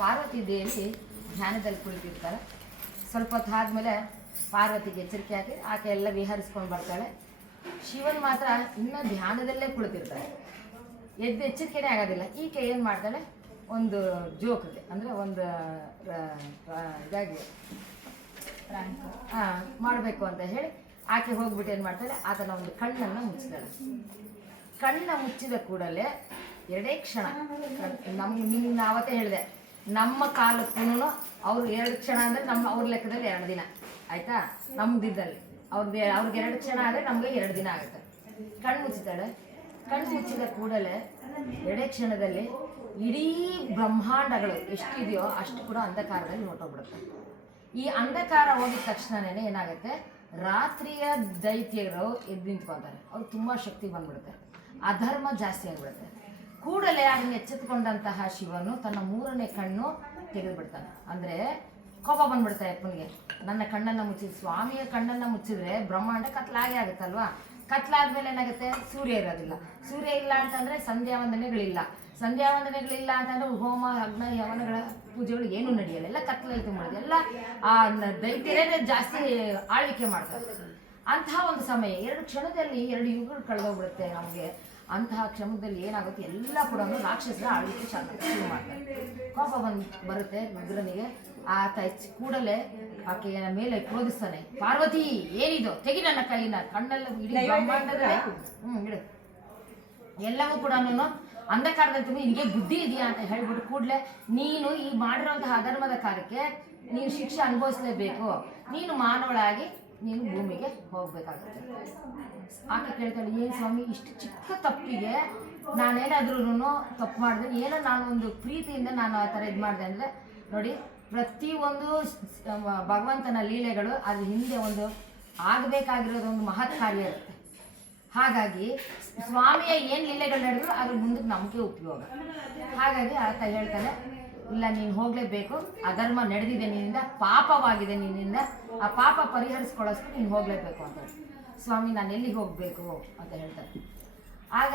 ಪಾರ್ವತಿ ದೇವಿ ಧ್ಯಾನದಲ್ಲಿ ಕುಳಿತಿರ್ತಾಳೆ. ಸ್ವಲ್ಪ ಹೊತ್ತು ಆದಮೇಲೆ ಪಾರ್ವತಿಗೆ ಎಚ್ಚರಿಕೆ ಹಾಕಿ ಆಕೆ ಎಲ್ಲ ವಿಹರಿಸ್ಕೊಂಡು ಬರ್ತಾಳೆ. ಶಿವನ್ ಮಾತ್ರ ಇನ್ನೂ ಧ್ಯಾನದಲ್ಲೇ ಕುಳಿತಿರ್ತಾಳೆ, ಎದ್ದು ಎಚ್ಚರಿಕೆನೇ ಆಗೋದಿಲ್ಲ. ಈಕೆ ಏನು ಮಾಡ್ತಾಳೆ, ಒಂದು ಜೋಕ್ಗೆ ಅಂದರೆ ಒಂದು ಇದಾಗಿ ಮಾಡಬೇಕು ಅಂತ ಹೇಳಿ ಆಕೆ ಹೋಗ್ಬಿಟ್ಟು ಏನು ಮಾಡ್ತಾಳೆ, ಆತನ ಒಂದು ಕಣ್ಣನ್ನು ಮುಚ್ಚಿದಾಳೆ. ಕಣ್ಣ ಮುಚ್ಚಿದ ಕೂಡಲೇ ಎರಡೇ ಕ್ಷಣ ನಮ್ಗೆ ನಿಮ್ಗೆ ಆವತ್ತೇ ಹೇಳಿದೆ, ನಮ್ಮ ಕಾಲಕ್ಕೂ ಅವ್ರು 2 ಕ್ಷಣ ಅಂದರೆ ಅವ್ರ ಲೆಕ್ಕದಲ್ಲಿ 2 ದಿನ ಆಯಿತಾ. ನಮ್ದಿದ್ದಲ್ಲಿ ಅವ್ರಿಗೆ 2 ಕ್ಷಣ ಆದರೆ ನಮಗೆ 2 ದಿನ ಆಗುತ್ತೆ. ಕಣ್ಣು ಮುಚ್ಚಿತಾಳೆ. ಕಣ್ಣು ಮುಚ್ಚಿದ ಕೂಡಲೇ 2 ಕ್ಷಣದಲ್ಲಿ ಇಡೀ ಬ್ರಹ್ಮಾಂಡಗಳು ಎಷ್ಟಿದೆಯೋ ಅಷ್ಟು ಕೂಡ ಅಂಧಕಾರದಲ್ಲಿ ಹೊರಟೋಗ್ಬಿಡುತ್ತೆ. ಈ ಅಂಧಕಾರ ಹೋಗಿದ ತಕ್ಷಣವೇ ಏನಾಗುತ್ತೆ, ರಾತ್ರಿಯ ದೈತ್ಯರು ಎದ್ದು ನಿಂತ್ಕೊತಾರೆ. ಅವ್ರು ತುಂಬ ಶಕ್ತಿ ಬಂದ್ಬಿಡುತ್ತೆ, ಅಧರ್ಮ ಜಾಸ್ತಿ ಆಗಿಬಿಡುತ್ತೆ. ಕೂಡಲೇ ಅದನ್ನು ಎಚ್ಚೆತ್ತುಕೊಂಡಂತಹ ಶಿವನು ತನ್ನ 3ನೇ ಕಣ್ಣು ತೆಗೆದುಬಿಡ್ತಾನೆ. ಅಂದರೆ ಕೋಪ ಬಂದ್ಬಿಡ್ತಾ ಅಪ್ಪನಿಗೆ, ನನ್ನ ಕಣ್ಣನ್ನು ಮುಚ್ಚಿದ ಸ್ವಾಮಿಯ ಕಣ್ಣನ್ನು ಮುಚ್ಚಿದ್ರೆ ಬ್ರಹ್ಮಾಂಡ ಕತ್ಲಾಗೆ ಆಗುತ್ತಲ್ವಾ. ಕತ್ಲಾದ್ಮೇಲೆ ಏನಾಗುತ್ತೆ, ಸೂರ್ಯ ಇರೋದಿಲ್ಲ. ಸೂರ್ಯ ಇಲ್ಲ ಅಂತಂದರೆ ಸಂಧ್ಯಾವಂದನೆಗಳಿಲ್ಲ. ಸಂಧ್ಯಾವಂದನೆಗಳಿಲ್ಲ ಅಂತಂದರೆ ಹೋಮ ಅಗ್ನ ಯವನಗಳ ಪೂಜೆಗಳು ಏನೂ ನಡೆಯಲ್ಲ, ಎಲ್ಲ ಕತ್ಲಲ್ಲಿ ತುಂಬಿಡೋದು. ಎಲ್ಲ ಆ ದೈತ್ಯರೇ ಜಾಸ್ತಿ ಆಳ್ವಿಕೆ ಮಾಡ್ತಾರೆ. ಅಂತಹ ಒಂದು ಸಮಯ 2 ಕ್ಷಣದಲ್ಲಿ 2 ಯುಗಗಳು ಕಳೆದೋಗ್ಬಿಡುತ್ತೆ ನಮಗೆ. ಅಂತಹ ಕ್ಷಮದಲ್ಲಿ ಏನಾಗುತ್ತೆ, ಎಲ್ಲ ಕೂಡ ರಾಕ್ಷಸರ ಆಳ್ವಿಕೆ ಶುರು ಮಾಡ್ತಾರೆ. ಕೋಪ ಬರುತ್ತೆ ರುದ್ರನಿಗೆ. ಆತ ಕೂಡಲೇ ಆಕೆಯ ಮೇಲೆ ಕ್ರೋಧಿಸ್ತಾನೆ. ಪಾರ್ವತಿ, ಏನಿದು, ತೆಗಿ ನನ್ನ ಕೈನ. ಕಣ್ಣೆಲ್ಲ ಇಡೀ ಬ್ರಹ್ಮಾಂಡದ ಇಡು ಎಲ್ಲವೂ ಕೂಡ ಅಂಧಕಾರದಲ್ಲಿ ತುಂಬ ನಿನಗೆ ಬುದ್ಧಿ ಇದೆಯಾ ಅಂತ ಹೇಳ್ಬಿಟ್ಟು ಕೂಡಲೇ ನೀನು ಈ ಮಾಡಿರೋಂತಹ ಅಧರ್ಮದ ಕಾರ್ಯಕ್ಕೆ ನೀನು ಶಿಕ್ಷೆ ಅನುಭವಿಸಲೇಬೇಕು. ನೀನು ಮಾನವಳಾಗಿ ನೀನು ಭೂಮಿಗೆ ಹೋಗಬೇಕಾಗುತ್ತೆ. ಆಕೆ ಕೇಳ್ತಾಳೆ, ಏನು ಸ್ವಾಮಿ, ಇಷ್ಟು ಚಿಕ್ಕ ತಪ್ಪಿಗೆ ನಾನೇನಾದ್ರೂ ತಪ್ಪು ಮಾಡಿದೆ, ಏನೋ ನಾನು ಒಂದು ಪ್ರೀತಿಯಿಂದ ನಾನು ಆ ಥರ ಇದು ಮಾಡಿದೆ ಅಂದರೆ, ನೋಡಿ, ಪ್ರತಿಯೊಂದು ಭಗವಂತನ ಲೀಲೆಗಳು ಅದ್ರ ಹಿಂದೆ ಒಂದು ಆಗಬೇಕಾಗಿರೋದೊಂದು ಮಹತ್ ಕಾರ್ಯ ಇರುತ್ತೆ. ಹಾಗಾಗಿ ಸ್ವಾಮಿಯ ಏನು ಲೀಲೆಗಳು ನಡೆದ್ರು ಅದ್ರ ಮುಂದಕ್ಕೆ ನಮಗೆ ಉಪಯೋಗ. ಹಾಗಾಗಿ ಆತ ಹೇಳ್ತಾನೆ, ಇಲ್ಲ, ನೀನು ಹೋಗಲೇಬೇಕು. ಅಧರ್ಮ ನಡೆದಿದೆ ನಿನ್ನಿಂದ, ಪಾಪವಾಗಿದೆ ನಿನ್ನಿಂದ. ಆ ಪಾಪ ಪರಿಹರಿಸ್ಕೊಳ್ಳೋಷ್ಟು ನೀನು ಹೋಗಲೇಬೇಕು ಅಂತ. ಸ್ವಾಮಿ, ನಾನು ಎಲ್ಲಿಗೆ ಹೋಗಬೇಕು ಅಂತ ಹೇಳ್ತಾರೆ. ಆಗ